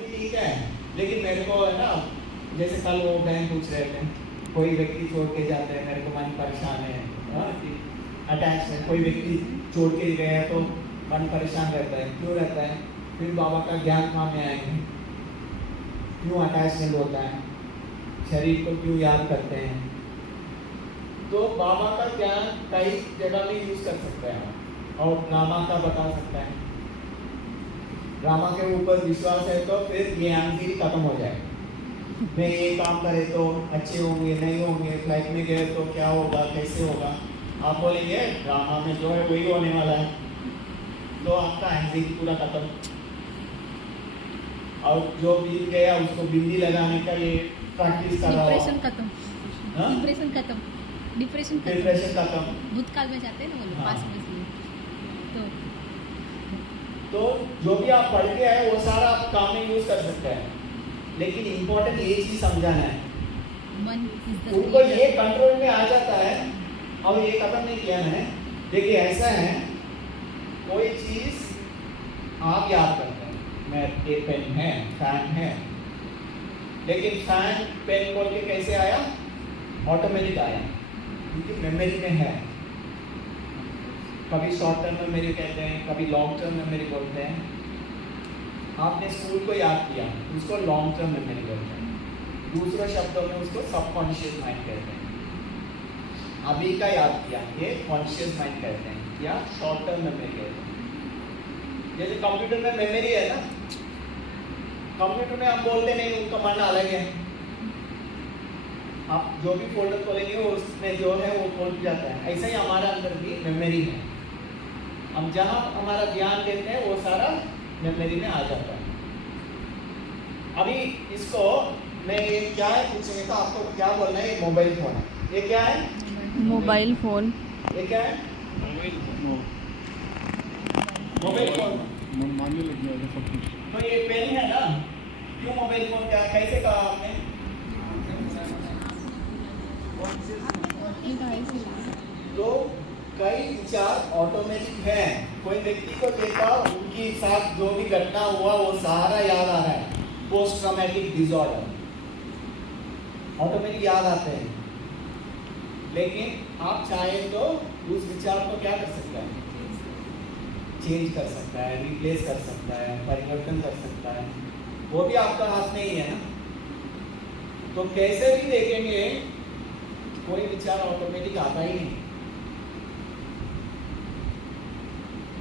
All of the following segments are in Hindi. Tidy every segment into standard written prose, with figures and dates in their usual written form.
भी ठीक है, लेकिन मेरे को है ना, जैसे कल वो बहन पूछ रहे थे, कोई व्यक्ति छोड़ के जाते हैं, मेरे को मन परेशान है, अटैचमेंट, कोई व्यक्ति छोड़ के गया है तो मन परेशान रहता है, क्यों रहता है? फिर बाबा का ज्ञान कहाँ में आएंगे? क्यों अटैचमेंट होता है? शरीर को क्यों याद करते हैं? तो बाबा का ज्ञान कई जगह में यूज कर सकते हैं, और ड्रामा का बता सकता है। ड्रामा के ऊपर विश्वास है तो फिर ये एंग्जाइटी खत्म हो जाएगा। मैं ये काम करे तो अच्छे होंगे, नहीं होंगे, फ्लाइट में गए तो क्या होगा, कैसे होगा, आप बोलेंगे ड्रामा में जो है वही होने वाला है, तो आपका एंग्जाइटी पूरा खत्म। और जो बीत गया उसको बिंदी लगाने का ये प्रैक्टिस कर रहा हो, डिप्रेशन खत्म, डिप्रेशन खत्म, डिप्रेशन खत्म। भूतकाल में जाते हैं ना वो लोग, पास में से। तो जो भी आप पढ़ के आए वो सारा आप काम में यूज कर सकते हैं, लेकिन इम्पोर्टेंट ये चीज समझाना है। उनको ये कंट्रोल में आ जाता है, और ये खत्म नहीं किया है। देखिए ऐसा है, कोई चीज आप याद करते हैं, मैं एक पेन है, फैन है, लेकिन फैन पेन बोल के कैसे आया? ऑटोमेटिक आया, क्योंकि मेमोरी में है। कभी शॉर्ट टर्म मेमोरी कहते हैं, कभी लॉन्ग टर्म मेमोरी बोलते हैं। आपने स्कूल को याद किया, उसको लॉन्ग टर्म मेमोरी बोलते हैं। दूसरे शब्दों में उसको सबकॉन्शियस माइंड कहते हैं। अभी का याद किया, ये कॉन्शियस माइंड कहते हैं, या शॉर्ट टर्म मेमोरी कहते हैं। जैसे कंप्यूटर में मेमोरी है ना, कंप्यूटर में हम बोलते नहीं, उनका मन अलग है। आप जो भी फोल्डर खोलेंगे उसमें जो है वो खोल जाता है। ऐसा ही हमारा अंदर भी मेमोरी है, हम जहाँ हमारा ध्यान देते हैं वो सारा मेमोरी में आ जाता है। अभी इसको मैं ये क्या है पूछेंगे तो आपको क्या बोलना है? ये मोबाइल फोन है। ये क्या है? Mobile phone. ये क्या है? मोबाइल फोन मानने लग जाएगा सब कुछ। तो ये पेन है ना, क्यों मोबाइल फोन? क्या कैसे कहा आपने? तो कई विचार ऑटोमेटिक है। कोई व्यक्ति को देखा, उनके साथ जो भी घटना हुआ वो सारा याद आ रहा है। पोस्ट ट्रॉमेटिक डिसऑर्डर, ऑटोमेटिक याद आते हैं। लेकिन आप चाहे तो उस विचार को क्या कर सकता है? चेंज कर सकता है, रिप्लेस कर सकता है, परिवर्तन कर सकता है। वो भी आपका हाथ में ही है ना। तो कैसे भी देखेंगे, कोई विचार ऑटोमेटिक आता ही नहीं।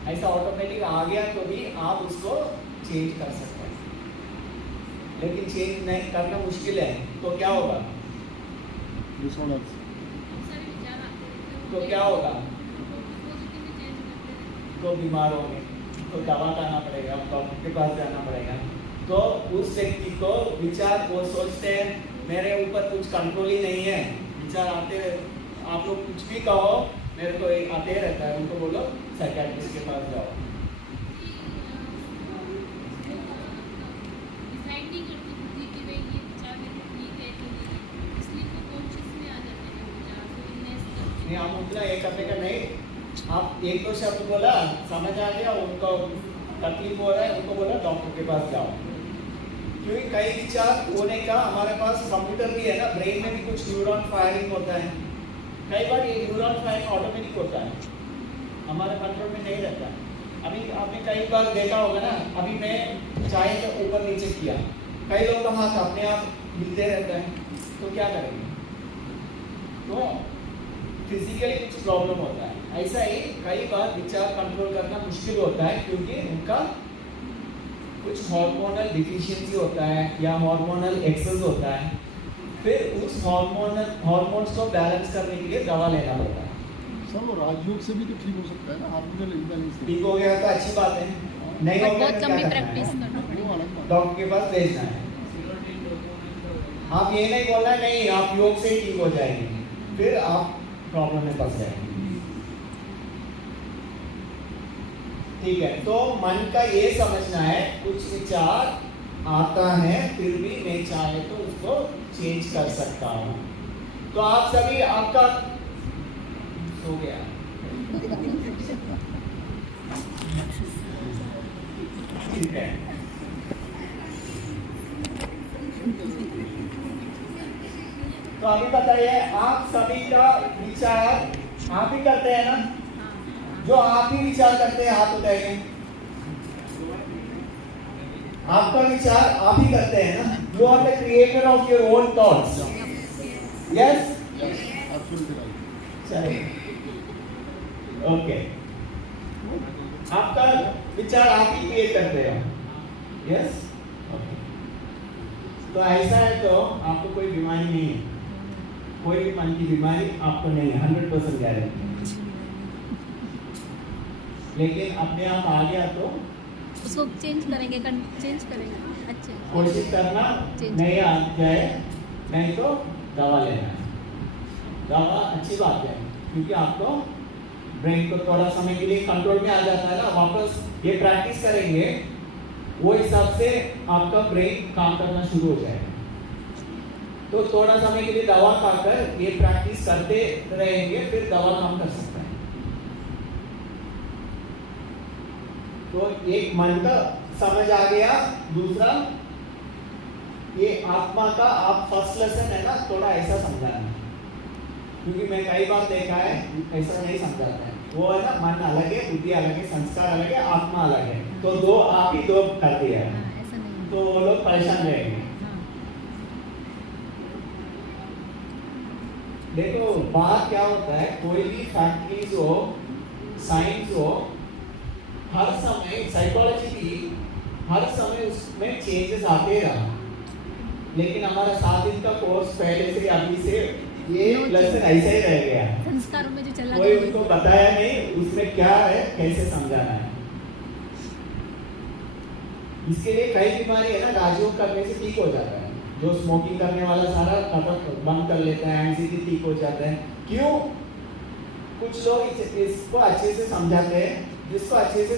ऐसा ऑटोमेटिक आ गया तो भी आप उसको चेंज कर सकते हैं, लेकिन चेंज नहीं करना मुश्किल है तो क्या होगा? तो क्या होगा? तो बीमार होंगे, तो दवा खाना पड़ेगा, डॉक्टर के पास जाना पड़ेगा। तो उस व्यक्ति को विचार, वो सोचते हैं मेरे ऊपर कुछ कंट्रोल ही नहीं है, विचार आते हैं। आप लोग कुछ भी कहो, मेरे को आते रहता है। उनको बोलो साइकियाट्रिस्ट के पास जाओ। नहीं, आप उतना ये करने का नहीं। आप एक दो शब्द बोला, समझ आ गया, उनको तकलीफ हो रहा है, उनको बोला डॉक्टर के पास जाओ। क्योंकि कई विचार होने का हमारे पास कंप्यूटर भी है ना, ब्रेन में भी कुछ न्यूरॉन फायरिंग होता है। कई बार ये न्यूरॉन फायरिंग ऑटोमेटिक होता है, हमारे कंट्रोल में नहीं रहता। अभी आपने कई बार देखा होगा ना, अभी मैं चाय का ऊपर नीचे किया, कई लोग का हाथ अपने आप हिलते रहता है, तो क्या करेंगे? तो फिजिकली कुछ प्रॉब्लम होता है। ऐसा ही कई बार विचार कंट्रोल करना मुश्किल होता है, क्योंकि उनका कुछ हार्मोनल डिफिशियंसी होता है या हार्मोनल एक्सेस होता है। फिर उस हार्मोन्स को बैलेंस करने के लिए दवा लेना पड़ता है। सर वो राजयोग से भी तो ठीक हो सकता है ना, हार्मोनल इम्बैलेंस। ठीक हो गया तो अच्छी बात है, नहीं हो गया तो क्या करना है? डॉक्टर के पास भेजना है। आप ये नहीं बोलना है नहीं आप योग से ही ठीक हो जाएंगे, फिर आप प्रॉब्लम में फंस जाएंगे। ठीक है, तो मन का ये समझना है, कुछ विचार आता है फिर भी मैं चाहे तो उसको चेंज कर सकता हूँ। तो आप सभी, आपका हो गया ठीक है। तो अभी बताइए, आप सभी का विचार आप ही करते हैं ना? जो आप ही विचार करते हैं, हाथ उठाइए। आपका विचार आप ही करते हैं ना? You are the creator of your own thoughts. Yes, absolutely right. चलिए, ओके। आपका विचार आप ही क्रिएट करते हैं। Yes, okay. तो ऐसा है तो आपको कोई बीमारी नहीं है, कोई भी मन की बीमारी आपको नहीं है, 100% गारंटी। लेकिन अपने आप आ गया तो उसको चेंज करेंगे, अच्छे कोशिश करना, Change. नहीं आ जाए नहीं तो दवा लेना। दवा अच्छी बात है, क्योंकि आपको ब्रेन को थोड़ा समय के लिए कंट्रोल में आ जाता है ना। वापस ये प्रैक्टिस करेंगे, वो हिसाब से आपका ब्रेन काम करना शुरू हो जाएगा। तो थोड़ा समय के लिए दवा खाकर ये प्रैक्टिस करते रहेंगे, फिर दवा काम कर सकता है। तो एक मन का समझ आ गया। दूसरा, ये आत्मा का आप फर्स्ट लेसन है ना, थोड़ा ऐसा समझाना, क्योंकि मैं कई बार देखा है ऐसा नहीं समझाता है। वो है ना, मन अलग है, बुद्धि अलग है, संस्कार अलग है, आत्मा अलग है, तो दो आप ही दो कर दिया है, ऐसा नहीं। तो वो लोग परेशान रहेंगे। देखो बात क्या होता है, कोई भी फैक्टरीज हो, साइंस हो, हर समय साइकोलॉजी की हर समय उसमें चेंजेस आते रहा। लेकिन हमारा 7 दिन का कोर्स पहले से अभी से ये लेसन ऐसा ही रह गया। संस्कारों में जो चला कोई उनको बताया नहीं उसमें क्या है, कैसे समझाना है। इसके लिए कई बीमारी है ना, राजयोग करने से ठीक हो जाता है। जो स्मोकिंग करने वाला सारा खत्म बंद कर लेता है, एंजाइटी ठीक हो जाता है। क्यों? कुछ लोग इसको अच्छे से समझाते हैं, जिसको अच्छे से